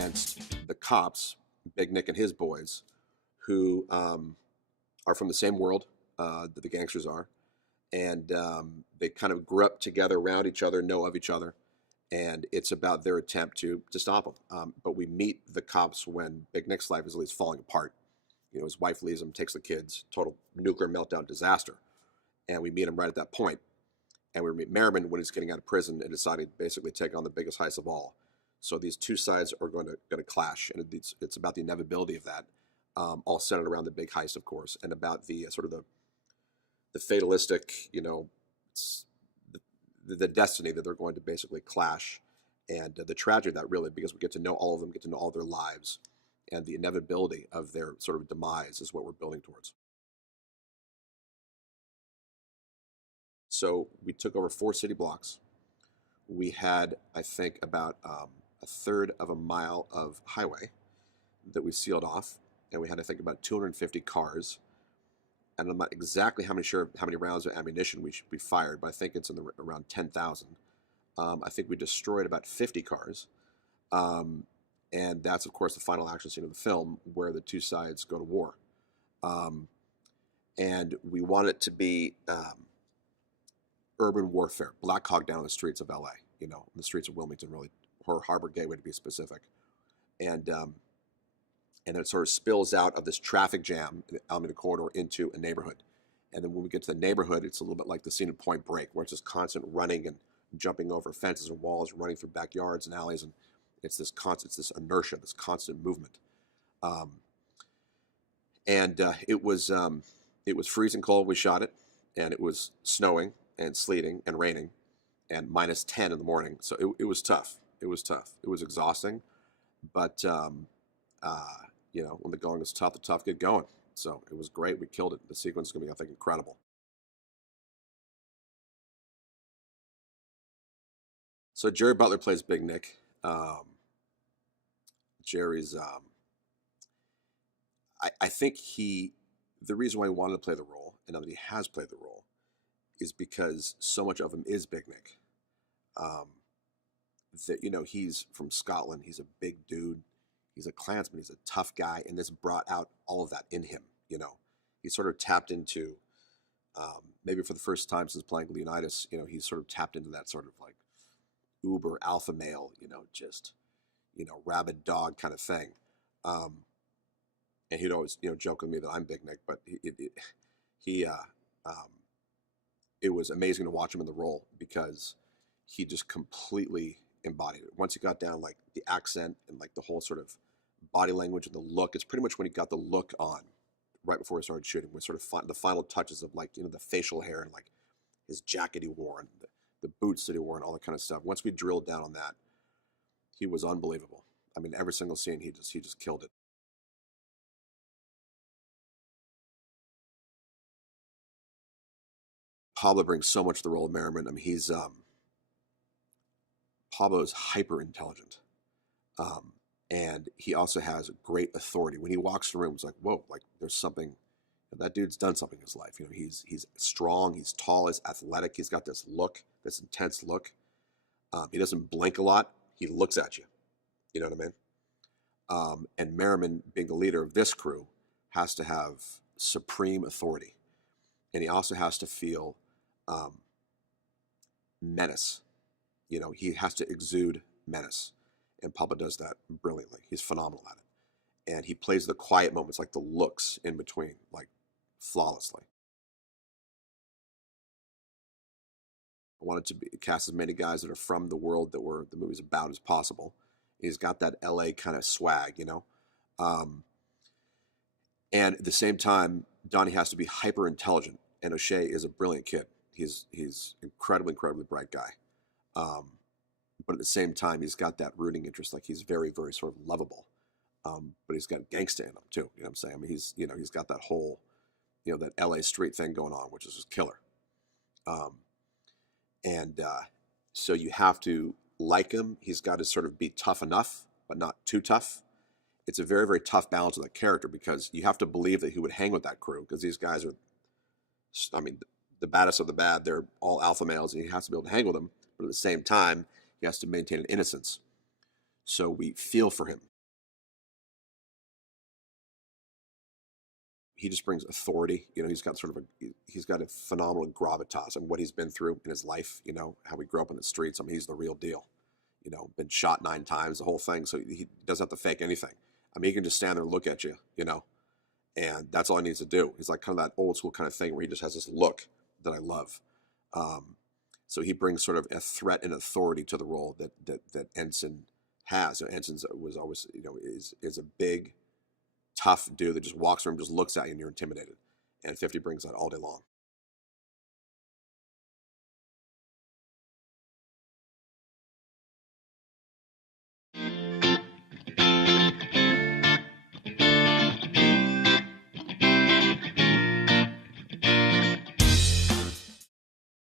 against the cops, Big Nick and his boys, who are from the same world that the gangsters are, and they kind of grew up together, around each other, know of each other, and it's about their attempt to stop them. But we meet the cops when Big Nick's life is at least falling apart. You know, his wife leaves him, takes the kids, total nuclear meltdown disaster, and we meet him right at that point. And we meet Merriman when he's getting out of prison and deciding to basically take on the biggest heist of all. So these two sides are going to clash, and it's about the inevitability of that, all centered around the big heist, of course, and about the sort of the fatalistic, you know, the destiny that they're going to basically clash, and the tragedy of that, really, because we get to know all of them, get to know all their lives, and the inevitability of their sort of demise is what we're building towards. So we took over 4 city blocks. We had, I think, about a third of a mile of highway that we sealed off, and we had, I think, about 250 cars. And I'm not exactly how many rounds of ammunition we fired, but I think it's in around 10,000. I think we destroyed about 50 cars. And that's, of course, the final action scene of the film where the two sides go to war. And we want it to be urban warfare, Black Hawk down the streets of LA, you know, the streets of Wilmington, really, or Harbor Gateway to be specific. And then it sort of spills out of this traffic jam in the Alameda Corridor into a neighborhood. And then when we get to the neighborhood, it's a little bit like the scene in Point Break, where it's just constant running and jumping over fences and walls, running through backyards and alleys, and it's this inertia, this constant movement. It was freezing cold. We shot it, and it was snowing and sleeting and raining, and minus 10 in the morning. So it was tough. It was tough. It was exhausting, but you know, when the going is tough, the tough get going. So it was great. We killed it. The sequence is going to be, I think, incredible. So Jerry Butler plays Big Nick. Jerry's, I think the reason why he wanted to play the role, and now that he has played the role, is because so much of him is Big Nick. That, you know, he's from Scotland. He's a big dude. He's a Klansman. He's a tough guy, and this brought out all of that in him. You know, he sort of tapped into, maybe for the first time since playing Leonidas, you know, he's sort of tapped into that sort of like uber alpha male, you know, just, you know, rabid dog kind of thing. And he'd always, you know, joke with me that I'm Big Nick, but it was amazing to watch him in the role because he just completely embodied it. Once he got down, like the accent and like the whole sort of body language and the look, it's pretty much when he got the look on right before he started shooting, with sort of the final touches of, like, you know, the facial hair and like his jacket he wore and the boots that he wore and all that kind of stuff. Once we drilled down on that, he was unbelievable. I mean, every single scene, he just killed it. Pablo brings so much to the role of Merriman. I mean, Pablo's hyper intelligent. And he also has great authority. When he walks in the room, it's like, whoa, like there's something, that dude's done something in his life. You know, he's strong, he's tall, he's athletic, he's got this look, this intense look. He doesn't blink a lot. He looks at you. You know what I mean? And Merriman, being the leader of this crew, has to have supreme authority. And he also has to feel menace. You know, he has to exude menace. And Pablo does that brilliantly. He's phenomenal at it. And he plays the quiet moments, like the looks in between, like flawlessly. I wanted to cast as many guys that are from the world that the movie's about as possible. He's got that LA kind of swag, you know. And at the same time, Donnie has to be hyper intelligent, and O'Shea is a brilliant kid. He's incredibly bright guy. But at the same time, he's got that rooting interest. Like, he's very, very sort of lovable. But he's got gangsta in him too. You know what I'm saying? I mean, he's got that whole, you know, that LA street thing going on, which is just killer. So you have to like him. He's got to sort of be tough enough, but not too tough. It's a very, very tough balance of that character, because you have to believe that he would hang with that crew, because these guys are, I mean, the baddest of the bad. They're all alpha males, and he has to be able to hang with them. But at the same time, he has to maintain an innocence. So we feel for him. he just brings authority. He's got sort of he's got a phenomenal gravitas and what he's been through in his life. How he grew up in the streets. I mean, he's the real deal. Been shot 9 times, the whole thing. So he doesn't have to fake anything. I mean, he can just stand there and look at you, and that's all he needs to do. He's like kind of that old school kind of thing where he just has this look that I love. So he brings sort of a threat and authority to the role that Ensign has. Ensign was always, is a big, tough dude that just walks around, just looks at you, and you're intimidated. And 50 brings that all day long.